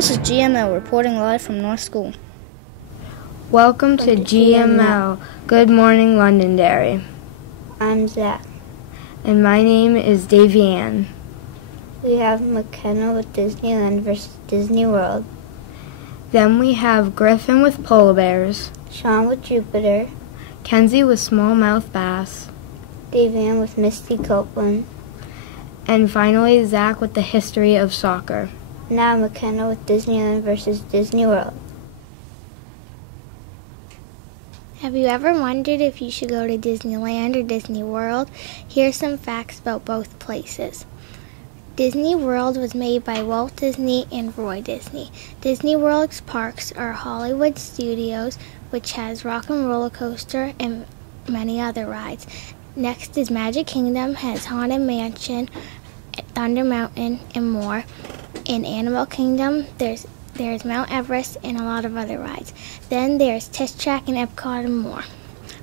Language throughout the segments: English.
This is GML reporting live from North School. Welcome to GML. Good morning, Londonderry. I'm Zach. And my name is Davianne. We have McKenna with Disneyland versus Disney World. Then we have Griffin with polar bears. Sean with Jupiter. Kenzie with smallmouth bass. Davianne with Misty Copeland. And finally, Zach with the history of soccer. Now McKenna with Disneyland versus Disney World. Have you ever wondered if you should go to Disneyland or Disney World? Here's some facts about both places. Disney World was made by Walt Disney and Roy Disney. Disney World's parks are Hollywood Studios, which has Rock and Roller Coaster and many other rides. Next is Magic Kingdom, has Haunted Mansion, Thunder Mountain, and more. In Animal Kingdom, there's Mount Everest and a lot of other rides. Then there's Test Track and Epcot and more.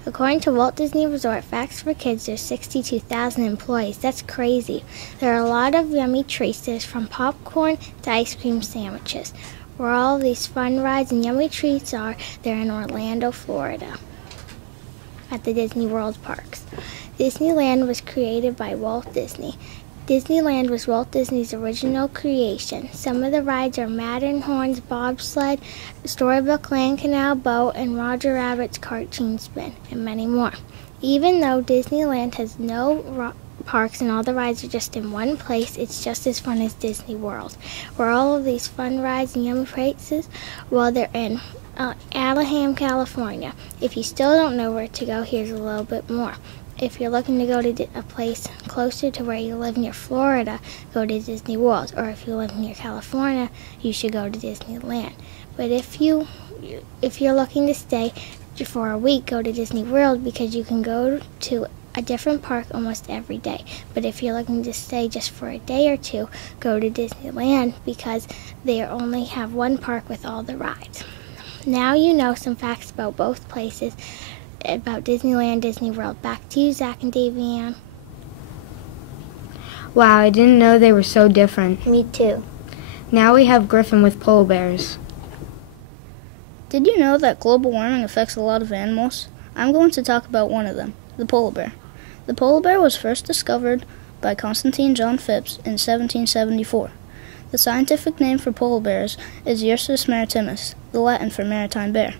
According to Walt Disney Resort Facts for Kids, there's 62,000 employees. That's crazy. There are a lot of yummy treats. There's from popcorn to ice cream sandwiches. Where all of these fun rides and yummy treats are, they're in Orlando, Florida, at the Disney World parks. Disneyland was created by Walt Disney. Disneyland was Walt Disney's original creation. Some of the rides are Matterhorn's bobsled, Storybook Land Canal Boat, and Roger Rabbit's cartoon spin, and many more. Even though Disneyland has no parks and all the rides are just in one place, it's just as fun as Disney World. Where all of these fun rides and yummy places, well, they're in Anaheim, California. If you still don't know where to go, here's a little bit more. If you're looking to go to a place closer to where you live near Florida, go to Disney World. Or if you live near California, you should go to Disneyland. But if you're looking to stay for a week, go to Disney World because you can go to a different park almost every day. But if you're looking to stay just for a day or two, go to Disneyland because they only have one park with all the rides. Now you know some facts about both places, about Disneyland, Disney World. Back to you, Zach and Davianne. Wow, I didn't know they were so different. Me too. Now we have Griffin with polar bears. Did you know that global warming affects a lot of animals? I'm going to talk about one of them, the polar bear. The polar bear was first discovered by Constantine John Phipps in 1774. The scientific name for polar bears is Ursus maritimus, the Latin for maritime bear.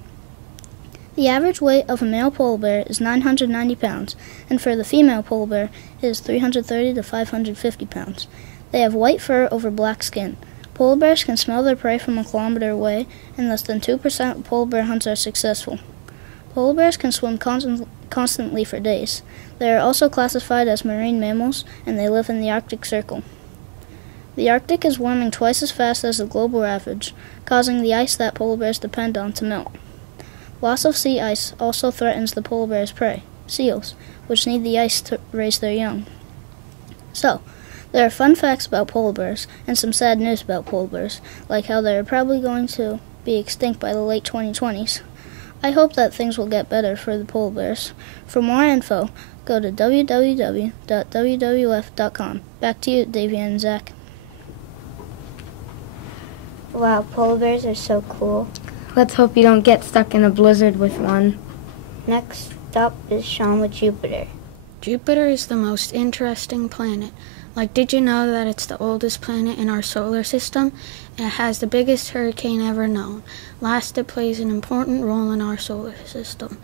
The average weight of a male polar bear is 990 pounds, and for the female polar bear, it is 330 to 550 pounds. They have white fur over black skin. Polar bears can smell their prey from a kilometer away, and less than 2% of polar bear hunts are successful. Polar bears can swim constantly for days. They are also classified as marine mammals, and they live in the Arctic Circle. The Arctic is warming twice as fast as the global average, causing the ice that polar bears depend on to melt. Loss of sea ice also threatens the polar bear's prey, seals, which need the ice to raise their young. So, there are fun facts about polar bears and some sad news about polar bears, like how they are probably going to be extinct by the late 2020s. I hope that things will get better for the polar bears. For more info, go to www.wwf.com. Back to you, Davianne and Zach. Wow, polar bears are so cool. Let's hope you don't get stuck in a blizzard with one. Next up is Sean with Jupiter. Jupiter is the most interesting planet. Did you know that it's the oldest planet in our solar system? It has the biggest hurricane ever known. Last, it plays an important role in our solar system.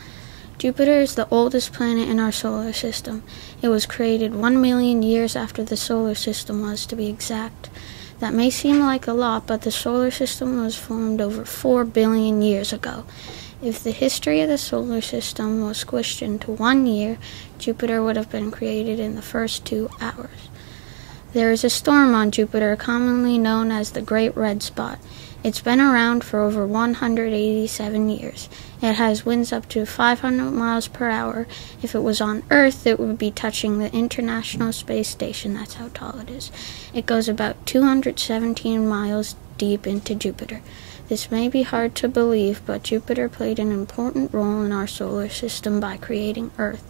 Jupiter is the oldest planet in our solar system. It was created 1 million years after the solar system was, to be exact. That may seem like a lot, but the solar system was formed over 4 billion years ago. If the history of the solar system was squished into 1 year, Jupiter would have been created in the first 2 hours. There is a storm on Jupiter commonly known as the Great Red Spot. It's been around for over 187 years. It has winds up to 500 miles per hour. If it was on Earth, it would be touching the International Space Station. That's how tall it is. It goes about 217 miles deep into Jupiter. This may be hard to believe, but Jupiter played an important role in our solar system by creating Earth.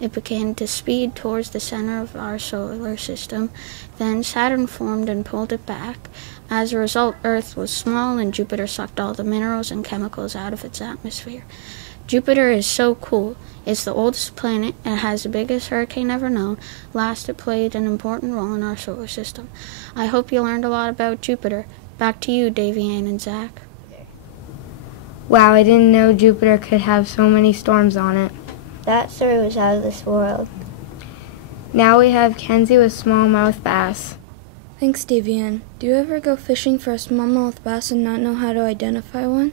It began to speed towards the center of our solar system. Then Saturn formed and pulled it back. As a result, Earth was small and Jupiter sucked all the minerals and chemicals out of its atmosphere. Jupiter is so cool. It's the oldest planet. It has the biggest hurricane ever known. Last, it played an important role in our solar system. I hope you learned a lot about Jupiter. Back to you, Davy Ann and Zach. Wow, I didn't know Jupiter could have so many storms on it. That story was out of this world. Now we have Kenzie with smallmouth bass. Thanks, Davian. Do you ever go fishing for a smallmouth bass and not know how to identify one?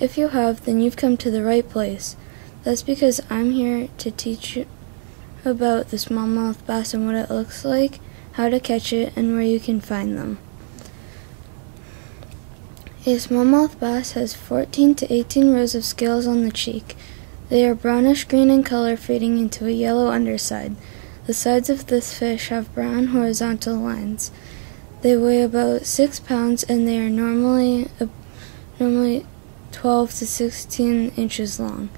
If you have, then you've come to the right place. That's because I'm here to teach you about the smallmouth bass and what it looks like, how to catch it, and where you can find them. A smallmouth bass has 14 to 18 rows of scales on the cheek. They are brownish-green in color, fading into a yellow underside. The sides of this fish have brown horizontal lines. They weigh about 6 pounds, and they are normally 12 to 16 inches long.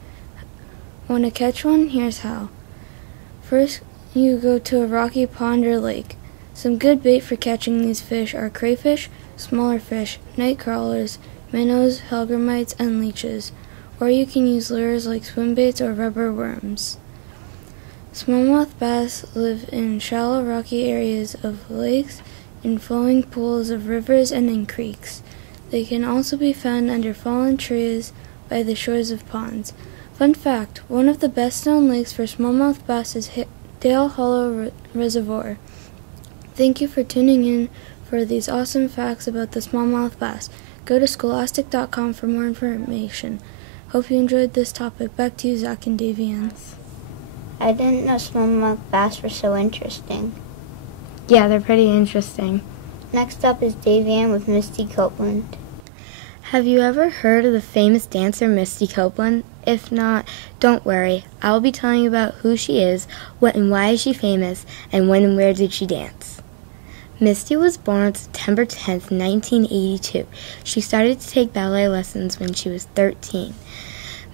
Want to catch one? Here's how. First, you go to a rocky pond or lake. Some good bait for catching these fish are crayfish, smaller fish, night crawlers, minnows, hellgrammites, and leeches. Or you can use lures like swim baits or rubber worms. Smallmouth bass live in shallow rocky areas of lakes, in flowing pools of rivers, and in creeks. They can also be found under fallen trees by the shores of ponds. Fun fact, one of the best-known lakes for smallmouth bass is Dale Hollow Reservoir. Thank you for tuning in for these awesome facts about the smallmouth bass. Go to scholastic.com for more information. Hope you enjoyed this topic. Back to you, Zach and Davian. I didn't know smallmouth bass were so interesting. Yeah, they're pretty interesting. Next up is Davian with Misty Copeland. Have you ever heard of the famous dancer Misty Copeland? If not, don't worry. I'll be telling you about who she is, what and why is she famous, and when and where did she dance. Misty was born on September 10th, 1982. She started to take ballet lessons when she was 13.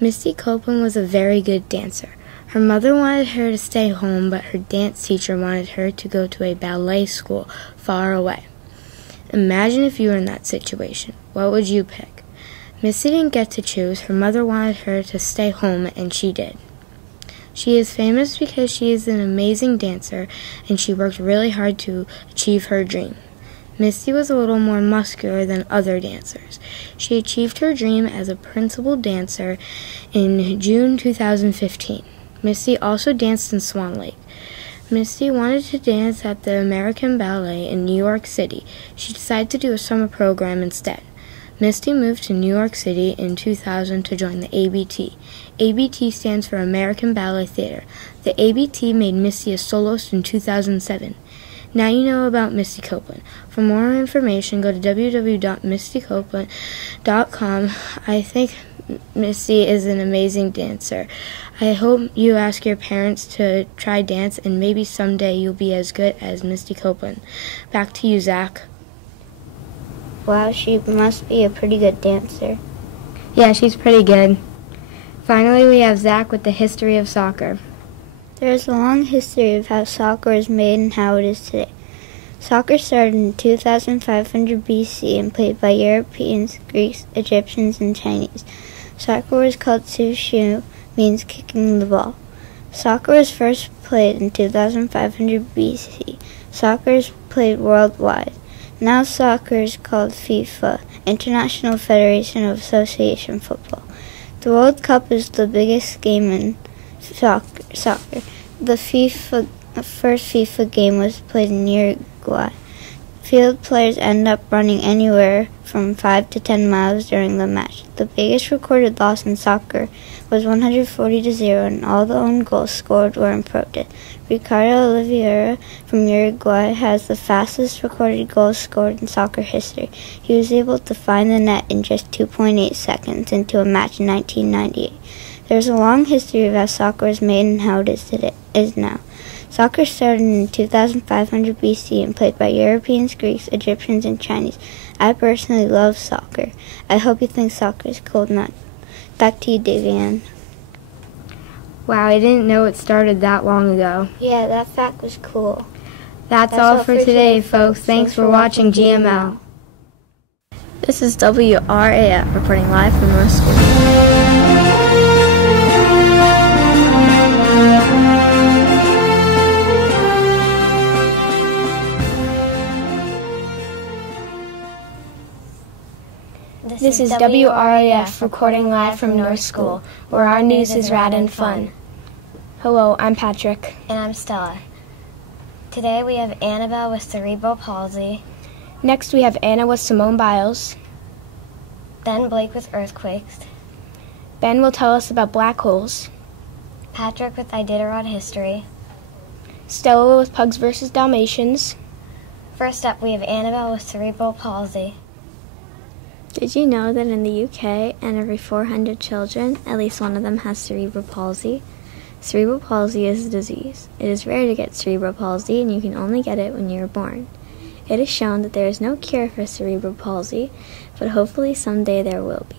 Misty Copeland was a very good dancer. Her mother wanted her to stay home, but her dance teacher wanted her to go to a ballet school far away. Imagine if you were in that situation. What would you pick? Misty didn't get to choose. Her mother wanted her to stay home, and she did. She is famous because she is an amazing dancer, and she worked really hard to achieve her dream. Misty was a little more muscular than other dancers. She achieved her dream as a principal dancer in June 2015. Misty also danced in Swan Lake. Misty wanted to dance at the American Ballet in New York City. She decided to do a summer program instead. Misty moved to New York City in 2000 to join the ABT. ABT stands for American Ballet Theater. The ABT made Misty a soloist in 2007. Now you know about Misty Copeland. For more information, go to www.mistycopeland.com. I think Misty is an amazing dancer. I hope you ask your parents to try dance, and maybe someday you'll be as good as Misty Copeland. Back to you, Zach. Wow, she must be a pretty good dancer. Yeah, she's pretty good. Finally, we have Zach with the history of soccer. There is a long history of how soccer was made and how it is today. Soccer started in 2500 BC and played by Europeans, Greeks, Egyptians, and Chinese. Soccer was called sushu, means kicking the ball. Soccer was first played in 2500 BC. Soccer is played worldwide. Now soccer is called FIFA, International Federation of Association Football. The World Cup is the biggest game in soccer. The first FIFA game was played in Uruguay. Field players end up running anywhere from 5 to 10 miles during the match. The biggest recorded loss in soccer was 140-0, and all the own goals scored were imported. Ricardo Oliveira from Uruguay has the fastest recorded goals scored in soccer history. He was able to find the net in just 2.8 seconds into a match in 1998. There's a long history of how soccer was made and how it is now. Soccer started in 2500 BC and played by Europeans, Greeks, Egyptians, and Chinese. I personally love soccer. I hope you think soccer is cool. Not. Back to you, Davian. Wow, I didn't know it started that long ago. Yeah, that fact was cool. That's all for today, folks. Thanks for watching GML. This is WRAF reporting live from North School. This is WRAF recording live from North School, where our news is rad and fun. Hello, I'm Patrick. And I'm Stella. Today we have Annabelle with cerebral palsy, Next we have Anna with Simone Biles. then Blake with earthquakes, Ben will tell us about black holes. Patrick with Iditarod history. Stella with Pugs vs. Dalmatians. First up, we have Annabelle with cerebral palsy. Did you know that in the UK, and every 400 children, at least one of them has cerebral palsy? Cerebral palsy is a disease. It is rare to get cerebral palsy, and you can only get it when you are born. It is shown that there is no cure for cerebral palsy, but hopefully someday there will be.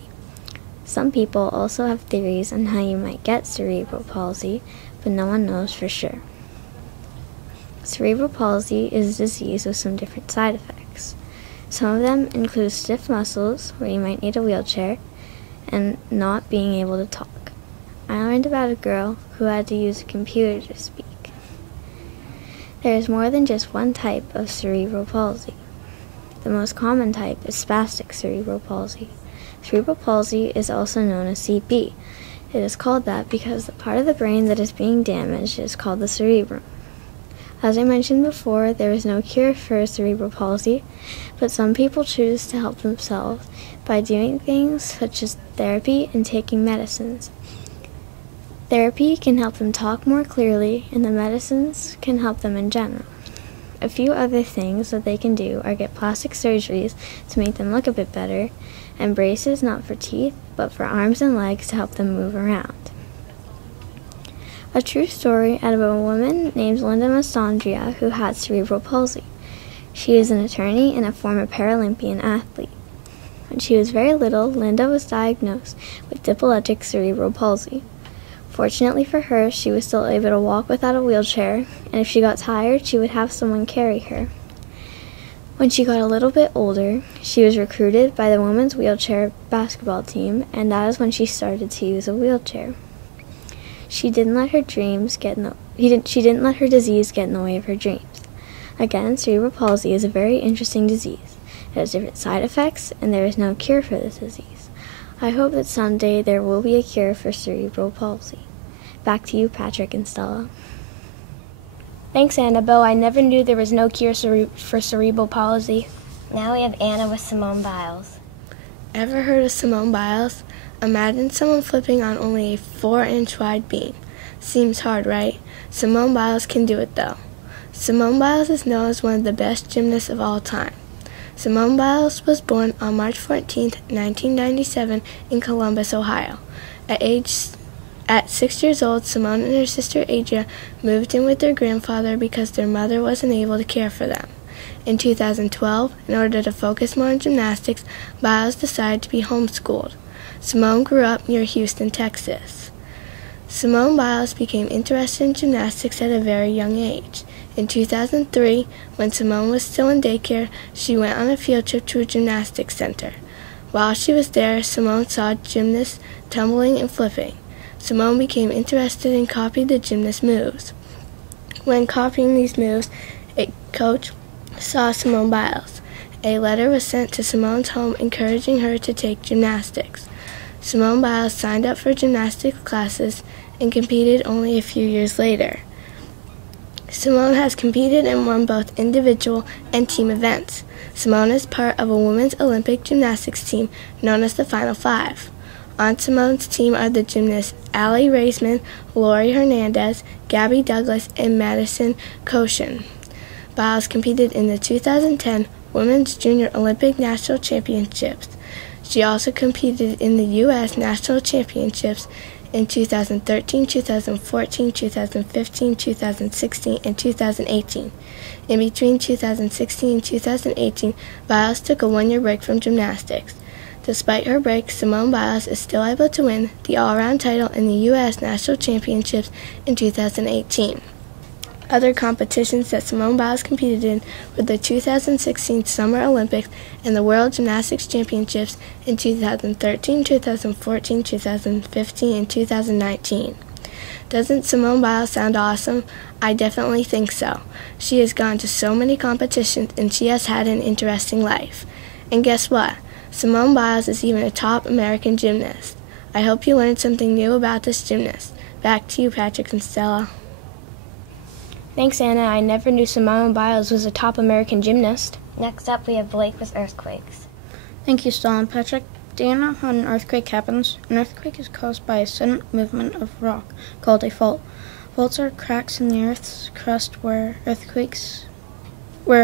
Some people also have theories on how you might get cerebral palsy, but no one knows for sure. Cerebral palsy is a disease with some different side effects. Some of them include stiff muscles, where you might need a wheelchair, and not being able to talk. I learned about a girl who had to use a computer to speak. There is more than just one type of cerebral palsy. The most common type is spastic cerebral palsy. Cerebral palsy is also known as CP. It is called that because the part of the brain that is being damaged is called the cerebrum. As I mentioned before, there is no cure for cerebral palsy, but some people choose to help themselves by doing things such as therapy and taking medicines. Therapy can help them talk more clearly, and the medicines can help them in general. A few other things that they can do are get plastic surgeries to make them look a bit better, and braces not for teeth, but for arms and legs to help them move around. A true story out of a woman named Linda Mastandria who had cerebral palsy. She is an attorney and a former Paralympian athlete. When she was very little, Linda was diagnosed with diplegic cerebral palsy. Fortunately for her, she was still able to walk without a wheelchair, and if she got tired, she would have someone carry her. When she got a little bit older, she was recruited by the women's wheelchair basketball team, and that is when she started to use a wheelchair. She didn't let her disease get in the way of her dreams. Again, cerebral palsy is a very interesting disease. It has different side effects, and there is no cure for this disease. I hope that someday there will be a cure for cerebral palsy. Back to you, Patrick and Stella. Thanks, Annabelle. I never knew there was no cure for cerebral palsy. Now we have Anna with Simone Biles. Ever heard of Simone Biles? Imagine someone flipping on only a 4-inch wide beam. Seems hard, right? Simone Biles can do it, though. Simone Biles is known as one of the best gymnasts of all time. Simone Biles was born on March 14, 1997 in Columbus, Ohio. At 6 years old, Simone and her sister Adria moved in with their grandfather because their mother wasn't able to care for them. In 2012, in order to focus more on gymnastics, Biles decided to be homeschooled. Simone grew up near Houston, Texas. Simone Biles became interested in gymnastics at a very young age. In 2003, when Simone was still in daycare, she went on a field trip to a gymnastics center. While she was there, Simone saw gymnasts tumbling and flipping. Simone became interested and copied the gymnast moves. When copying these moves, a coach saw Simone Biles. A letter was sent to Simone's home encouraging her to take gymnastics. Simone Biles signed up for gymnastics classes and competed only a few years later. Simone has competed and won both individual and team events. Simone is part of a women's Olympic gymnastics team known as the Final Five. On Simone's team are the gymnasts Allie Raisman, Lori Hernandez, Gabby Douglas, and Madison Koshin. Biles competed in the 2010 Women's Junior Olympic National Championships. She also competed in the U.S. National Championships in 2013, 2014, 2015, 2016, and 2018. In between 2016 and 2018, Biles took a one-year break from gymnastics. Despite her break, Simone Biles is still able to win the all-around title in the U.S. National Championships in 2018. Other competitions that Simone Biles competed in were the 2016 Summer Olympics and the World Gymnastics Championships in 2013, 2014, 2015, and 2019. Doesn't Simone Biles sound awesome? I definitely think so. She has gone to so many competitions and she has had an interesting life. And guess what? Simone Biles is even a top American gymnast. I hope you learned something new about this gymnast. Back to you, Patrick and Stella. Thanks, Anna. I never knew Simone Biles was a top American gymnast. Next up, we have Blake with earthquakes. Thank you, Stella and Patrick. Do you know how an earthquake happens? An earthquake is caused by a sudden movement of rock, called a fault. Faults are cracks in the Earth's crust where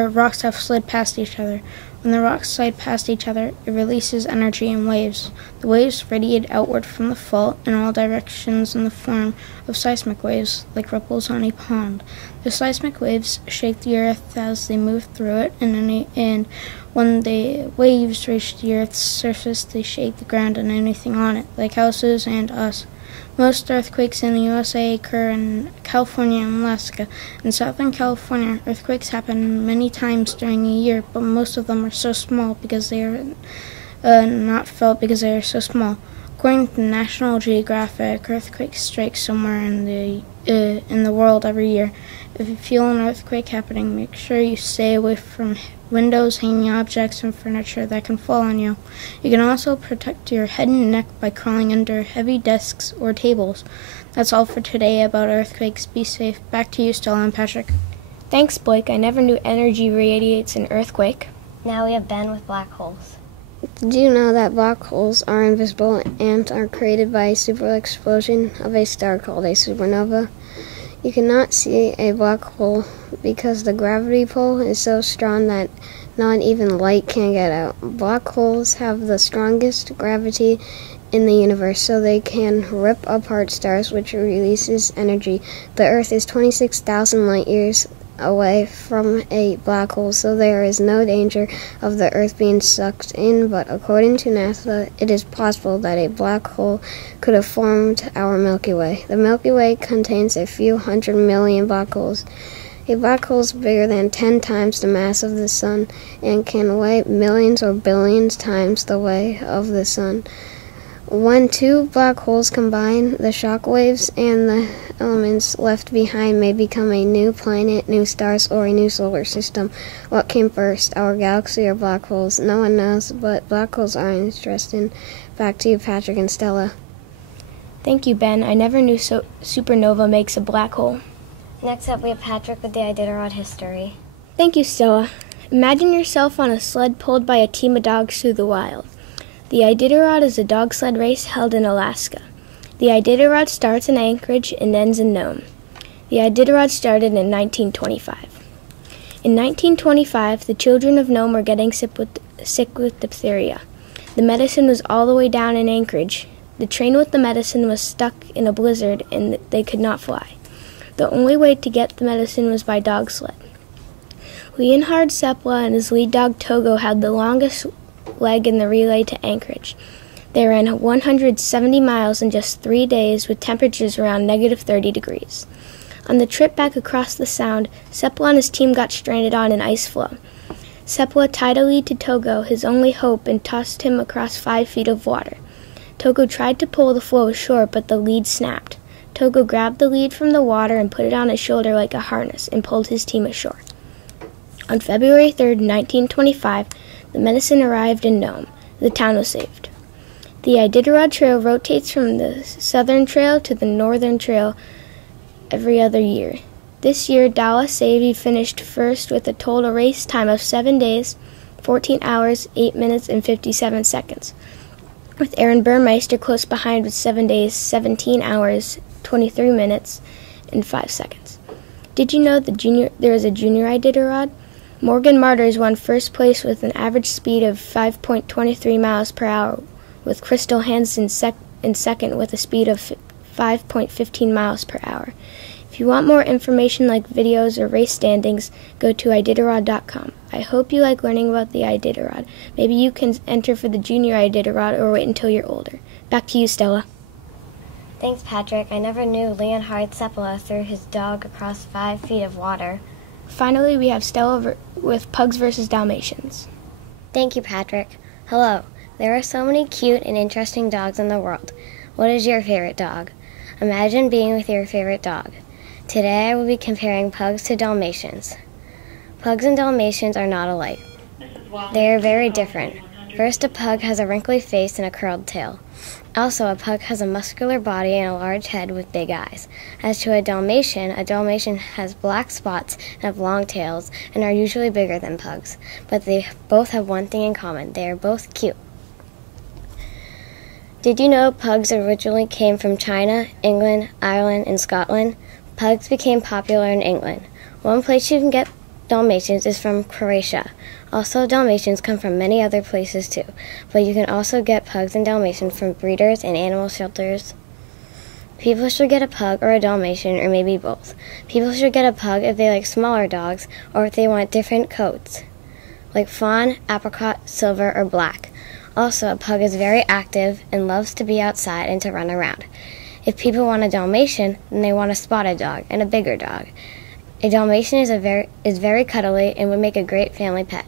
rocks have slid past each other. When the rocks slide past each other, it releases energy in waves. The waves radiate outward from the fault in all directions in the form of seismic waves, like ripples on a pond. The seismic waves shake the earth as they move through it, and when the waves reach the Earth's surface, they shake the ground and anything on it, like houses and us. Most earthquakes in the USA occur in California and Alaska. In Southern California, earthquakes happen many times during a year, but most of them are so small because they are not felt because they are so small. According to National Geographic, earthquakes strike somewhere in the world every year. If you feel an earthquake happening, make sure you stay away from windows, hanging objects, and furniture that can fall on you. You can also protect your head and neck by crawling under heavy desks or tables. That's all for today about earthquakes. Be safe. Back to you, Stella and Patrick. Thanks, Blake. I never knew energy radiates an earthquake. Now we have Ben with black holes. Did you know that black holes are invisible and are created by a super explosion of a star called a supernova? You cannot see a black hole because the gravity pull is so strong that not even light can get out. Black holes have the strongest gravity in the universe, so they can rip apart stars, which releases energy. The Earth is 26,000 light years away from a black hole, so there is no danger of the Earth being sucked in, but according to NASA, it is possible that a black hole could have formed our Milky Way. The Milky Way contains a few 100 million black holes. A black hole is bigger than 10 times the mass of the Sun and can weigh millions or billions times the weight of the Sun. When two black holes combine, the shock waves and the elements left behind may become a new planet, new stars, or a new solar system. What came first, our galaxy or black holes? No one knows, but black holes are interesting. Back to you, Patrick and Stella. Thank you, Ben. I never knew supernova makes a black hole. Next up, we have Patrick with the Iditarod history. Thank you, Stella. Imagine yourself on a sled pulled by a team of dogs through the wild. The Iditarod is a dog sled race held in Alaska. The Iditarod starts in Anchorage and ends in Nome. The Iditarod started in 1925. In 1925, the children of Nome were getting sick with diphtheria. The medicine was all the way down in Anchorage. The train with the medicine was stuck in a blizzard and they could not fly. The only way to get the medicine was by dog sled. Leonhard Seppala and his lead dog Togo had the longest leg in the relay to Anchorage. They ran 170 miles in just 3 days with temperatures around negative 30 degrees. On the trip back across the Sound, Seppala and his team got stranded on an ice floe. Seppala tied a lead to Togo, his only hope, and tossed him across 5 feet of water. Togo tried to pull the floe ashore, but the lead snapped. Togo grabbed the lead from the water and put it on his shoulder like a harness and pulled his team ashore. On February 3, 1925, the medicine arrived in Nome. The town was saved. The Iditarod Trail rotates from the southern trail to the northern trail every other year. This year, Dallas Savy finished first with a total race time of 7 days, 14 hours, 8 minutes, and 57 seconds, with Aaron Burmeister close behind with 7 days, 17 hours, 23 minutes, and 5 seconds. Did you know there is a junior Iditarod? Morgan Martyrs won first place with an average speed of 5.23 miles per hour, with Crystal Hansen in second with a speed of 5.15 miles per hour. If If you want more information like videos or race standings, go to Iditarod.com. I hope you like learning about the Iditarod. Maybe you can enter for the junior Iditarod or wait until you're older. Back to you, Stella. Thanks, Patrick. I never knew Leonhard Seppala threw his dog across 5 feet of water. Finally, we have Stella with Pugs vs. Dalmatians. Thank you, Patrick. Hello. There are so many cute and interesting dogs in the world. What is your favorite dog? Imagine being with your favorite dog. Today I will be comparing Pugs to Dalmatians. Pugs and Dalmatians are not alike. They are very different. First, a pug has a wrinkly face and a curled tail. Also, a pug has a muscular body and a large head with big eyes. As to a Dalmatian has black spots and have long tails and are usually bigger than pugs. But they both have one thing in common. They are both cute. Did you know pugs originally came from China, England, Ireland, and Scotland? Pugs became popular in England. One place you can get Dalmatians is from Croatia. Also, Dalmatians come from many other places too, but you can also get pugs and Dalmatians from breeders and animal shelters. People should get a pug or a Dalmatian, or maybe both. People should get a pug if they like smaller dogs, or if they want different coats, like fawn, apricot, silver, or black. Also, a pug is very active and loves to be outside and to run around. If people want a Dalmatian, then they want a spotted dog and a bigger dog. A Dalmatian is very cuddly and would make a great family pet.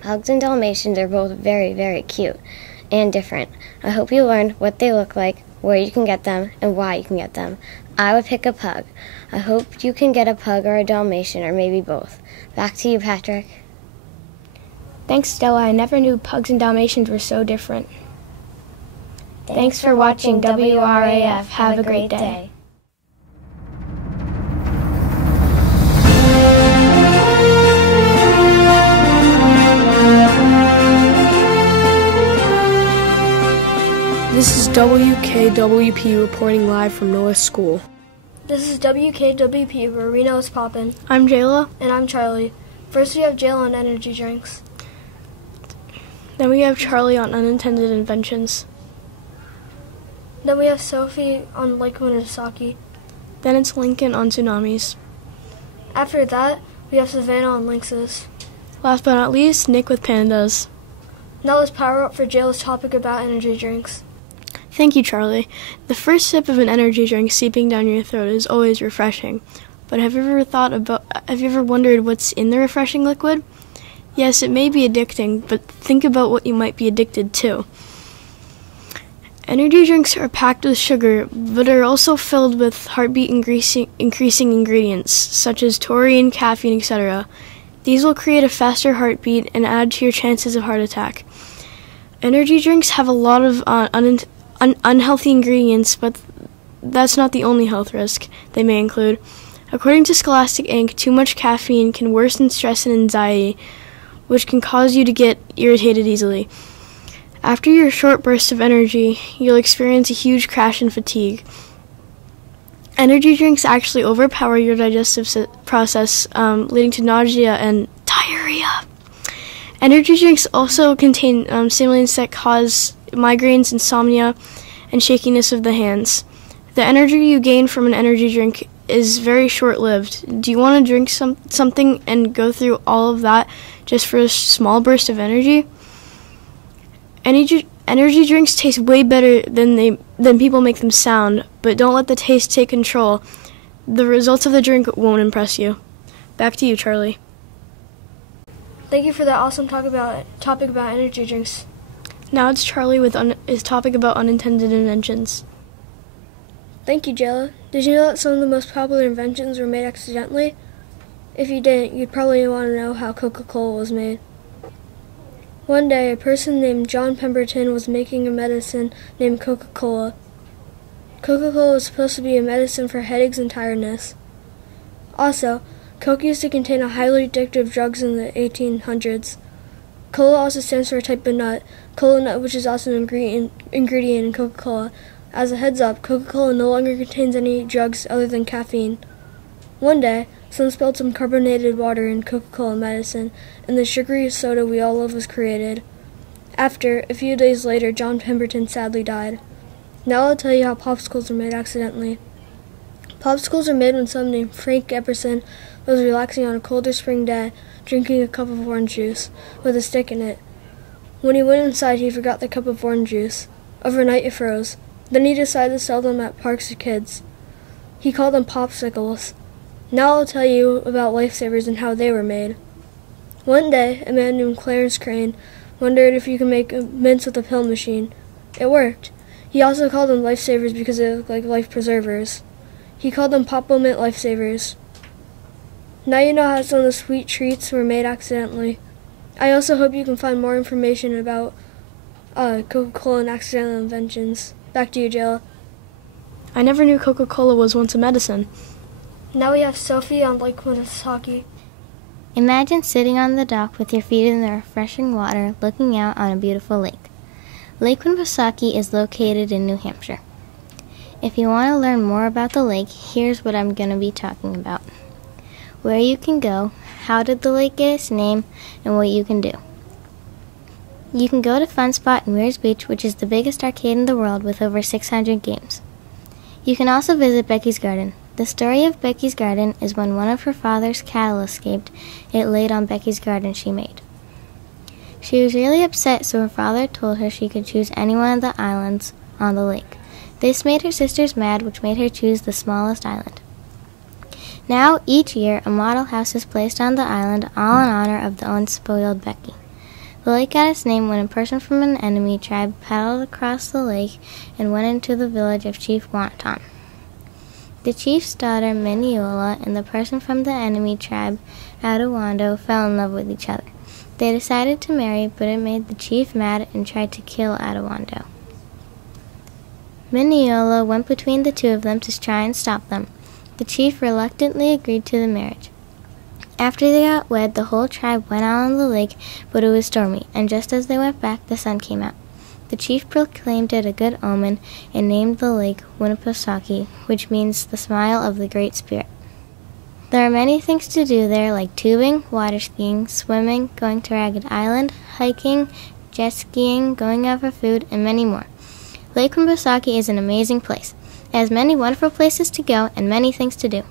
Pugs and Dalmatians are both very, very cute and different. I hope you learned what they look like, where you can get them, and why you can get them. I would pick a pug. I hope you can get a pug or a Dalmatian, or maybe both. Back to you, Patrick. Thanks, Stella. I never knew Pugs and Dalmatians were so different. Thanks for watching WRAF. Have a great day. This is WKWP reporting live from North School. This is WKWP where Reno is poppin'. I'm Jayla. And I'm Charlie. First we have Jayla on energy drinks. Then we have Charlie on unintended inventions. Then we have Sophie on Lake Winnipesaukee. Then it's Lincoln on tsunamis. After that, we have Savannah on lynxes. Last but not least, Nick with pandas. Now let's power up for Jayla's topic about energy drinks. Thank you, Charlie. The first sip of an energy drink seeping down your throat is always refreshing. But have you ever wondered what's in the refreshing liquid? Yes, it may be addicting, but think about what you might be addicted to. Energy drinks are packed with sugar, but are also filled with heartbeat increasing ingredients, such as taurine, caffeine, etc. These will create a faster heartbeat and add to your chances of heart attack. Energy drinks have a lot of unhealthy ingredients, but that's not the only health risk they may include. According to Scholastic Inc., too much caffeine can worsen stress and anxiety, which can cause you to get irritated easily. After your short burst of energy, you'll experience a huge crash in fatigue. Energy drinks actually overpower your digestive process, leading to nausea and diarrhea. Energy drinks also contain stimulants that cause migraines, insomnia, and shakiness of the hands. The energy you gain from an energy drink is very short-lived. Do you want to drink something and go through all of that just for a small burst of energy? Energy drinks taste way better than people make them sound, but don't let the taste take control. The results of the drink won't impress you. Back to you, Charlie. Thank you for that awesome topic about energy drinks. Now it's Charlie with his topic about unintended inventions. Thank you, Jayla. Did you know that some of the most popular inventions were made accidentally? If you didn't, you'd probably want to know how Coca-Cola was made. One day, a person named John Pemberton was making a medicine named Coca-Cola. Coca-Cola was supposed to be a medicine for headaches and tiredness. Also, Coke used to contain a highly addictive drugs in the 1800s. Cola also stands for a type of nut, cola nut, which is also an ingredient in Coca-Cola. As a heads up, Coca-Cola no longer contains any drugs other than caffeine. One day, someone spilled some carbonated water in Coca-Cola medicine, and the sugary soda we all love was created. After, a few days later, John Pemberton sadly died. Now I'll tell you how popsicles were made accidentally. Popsicles are made when someone named Frank Epperson was relaxing on a colder spring day, drinking a cup of orange juice with a stick in it. When he went inside, he forgot the cup of orange juice. Overnight, it froze. Then he decided to sell them at parks for kids. He called them popsicles. Now I'll tell you about lifesavers and how they were made. One day, a man named Clarence Crane wondered if you could make mints with a pill machine. It worked. He also called them lifesavers because they looked like life preservers. He called them Pop-O-Mint Lifesavers. Now you know how some of the sweet treats were made accidentally. I also hope you can find more information about Coca-Cola and accidental inventions. Back to you, Jayla. I never knew Coca-Cola was once a medicine. Now we have Sophie on Lake Winnipesaukee. Imagine sitting on the dock with your feet in the refreshing water, looking out on a beautiful lake. Lake Winnipesaukee is located in New Hampshire. If you want to learn more about the lake, here's what I'm going to be talking about. Where you can go, how did the lake get its name, and what you can do. You can go to Fun Spot in Weirs Beach, which is the biggest arcade in the world with over 600 games. You can also visit Becky's Garden. The story of Becky's Garden is when one of her father's cattle escaped, it laid on Becky's garden she made. She was really upset, so her father told her she could choose any one of the islands on the lake. This made her sisters mad, which made her choose the smallest island. Now, each year, a model house is placed on the island, all in honor of the unspoiled Becky. The lake got its name when a person from an enemy tribe paddled across the lake and went into the village of Chief Wonton. The chief's daughter, Mineola, and the person from the enemy tribe, Adewando, fell in love with each other. They decided to marry, but it made the chief mad and tried to kill Adewando. Mineola went between the two of them to try and stop them. The chief reluctantly agreed to the marriage. After they got wed, the whole tribe went out on the lake, but it was stormy, and just as they went back, the sun came out. The chief proclaimed it a good omen and named the lake Winnipesaukee, which means the smile of the Great Spirit. There are many things to do there, like tubing, water skiing, swimming, going to Ragged Island, hiking, jet skiing, going out for food, and many more. Lake Winnipesaukee is an amazing place. It has many wonderful places to go and many things to do.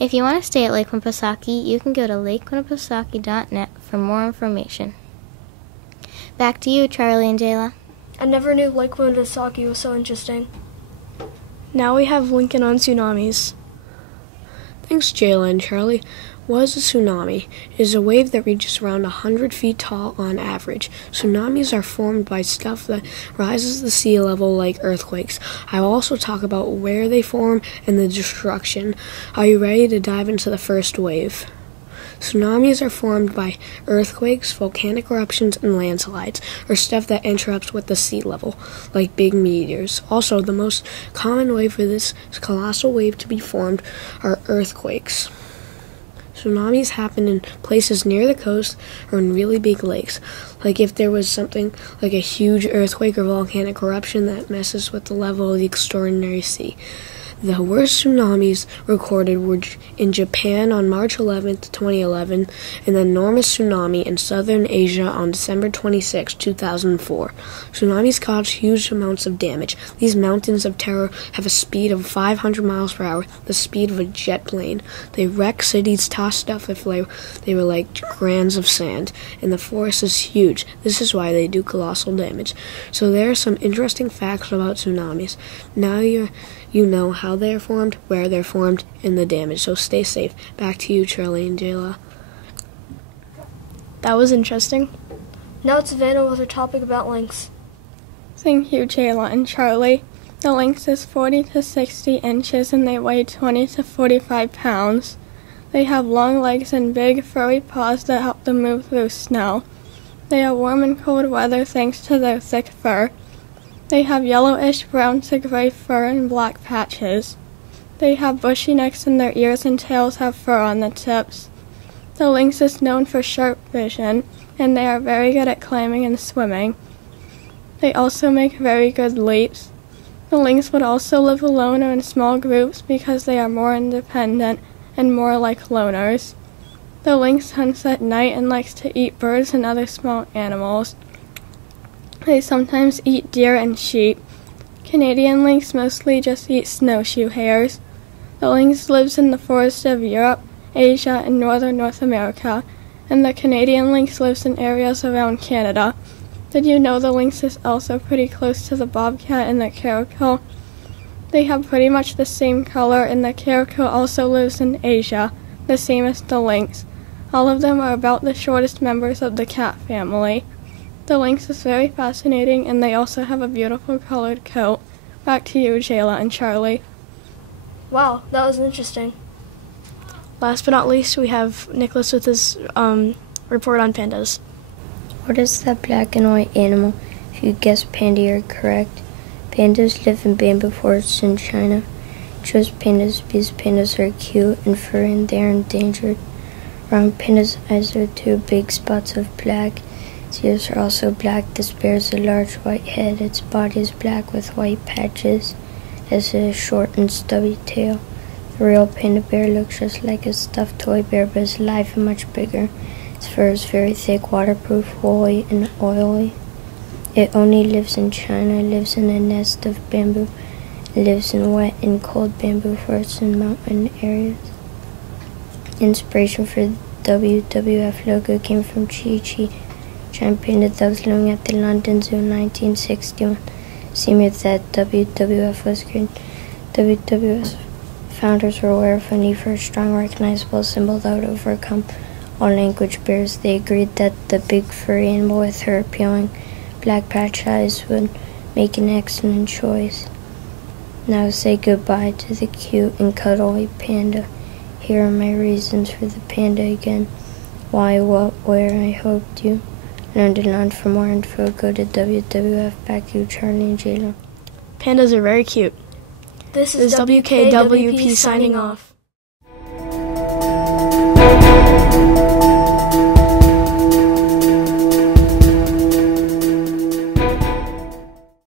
If you want to stay at Lake Winnipesaukee, you can go to lakewinnipesaukee.net for more information. Back to you, Charlie and Jayla. I never knew Lake Winnipesaukee was so interesting. Now we have Lincoln on tsunamis. Thanks, Jayla and Charlie. What is a tsunami? It is a wave that reaches around 100 feet tall on average. Tsunamis are formed by stuff that rises to sea level like earthquakes. I will also talk about where they form and the destruction. Are you ready to dive into the first wave? Tsunamis are formed by earthquakes, volcanic eruptions, and landslides, or stuff that interrupts with the sea level, like big meteors. Also, the most common way for this colossal wave to be formed are earthquakes. Tsunamis happen in places near the coast or in really big lakes, like if there was something like a huge earthquake or volcanic eruption that messes with the level of the extraordinary sea. The worst tsunamis recorded were in Japan on March 11, 2011, and the enormous tsunami in southern Asia on December 26, 2004. Tsunamis cause huge amounts of damage. These mountains of terror have a speed of 500 miles per hour, the speed of a jet plane. They wreck cities, toss stuff if they were like grains of sand, and the force is huge. This is why they do colossal damage. So there are some interesting facts about tsunamis. Now you know how they are formed, where they're formed, and the damage. So stay safe. Back to you, Charlie and Jayla. That was interesting. Now it's Savannah with her topic about lynx. Thank you, Jayla and Charlie. The lynx is 40 to 60 inches and they weigh 20 to 45 pounds. They have long legs and big, furry paws that help them move through snow. They have warm and cold weather thanks to their thick fur. They have yellowish brown to gray fur and black patches. They have bushy necks and their ears and tails have fur on the tips. The lynx is known for sharp vision, and they are very good at climbing and swimming. They also make very good leaps. The lynx would also live alone or in small groups because they are more independent and more like loners. The lynx hunts at night and likes to eat birds and other small animals. They sometimes eat deer and sheep. Canadian lynx mostly just eat snowshoe hares. The lynx lives in the forests of Europe, Asia, and northern North America, and the Canadian lynx lives in areas around Canada. Did you know the lynx is also pretty close to the bobcat and the caracal? They have pretty much the same color, and the caracal also lives in Asia, the same as the lynx. All of them are about the shortest members of the cat family. The lynx is very fascinating, and they also have a beautiful colored coat. Back to you, Jayla and Charlie. Wow, that was interesting. Last but not least, we have Nicholas with his report on pandas. What is that black and white animal? If you guess panda, you're correct. Pandas live in bamboo forests in China. Chose pandas because pandas are cute and furry and they are endangered. Around pandas' eyes are two big spots of black. Its ears are also black. This bears a large white head. Its body is black with white patches, as it has a short and stubby tail. The real panda bear looks just like a stuffed toy bear, but is alive and much bigger. Its fur is very thick, waterproof, woolly, and oily. It only lives in China. It lives in a nest of bamboo. It lives in wet and cold bamboo forests and mountain areas. Inspiration for the WWF logo came from Chi-Chi, giant panda that was living at the London Zoo in 1961. Same year that WWF was created, WWF's founders were aware of a need for a strong, recognizable symbol that would overcome all language barriers. They agreed that the big furry animal with her appealing black patch eyes would make an excellent choice. Now say goodbye to the cute and cuddly panda. Here are my reasons for the panda again. Why, what, where, I hoped you learned and learned. For more info, go to WWF. Back to you, Charlie and Jayla. Pandas are very cute. This is WKWP signing off.